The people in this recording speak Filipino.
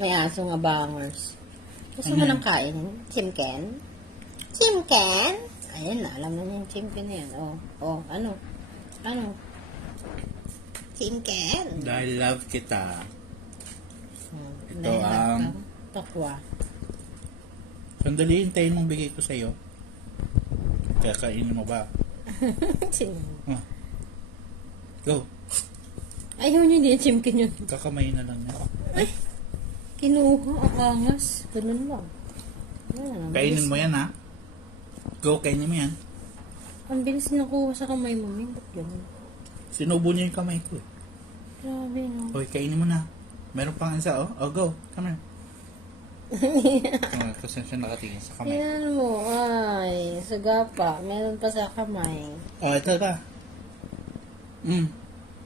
May aso nga bangers. Gusto mo nang kain? Chimken? Chimken? Ayan na, alam na niya yung chimken na yan. Oh, ano? Chimken? Dahil love kita. Ito Dahil ang... tokwa. Sandali, hintayin mong bigay ko sa'yo. Kakainin mo ba? Go. Ayaw niya, hindi yung chimken yun. Kakamayin na lang niya. Ay, kinuha ang angas. Ganun lang. Kainin mo yan, ha? Go, kainin mo yan. Ang bilis nakuha sa kamay mo. Ba't ganun? Sinubo niya yung kamay ko, eh. Grabe, no? Hoy, kainin mo na. Meron pang isa, oh. Oh, go. Come here. Kasi siya nakatingin sa kamay. Tingnan mo, ay, sagapa. Meron pa sa kamay. Oh, ito ba?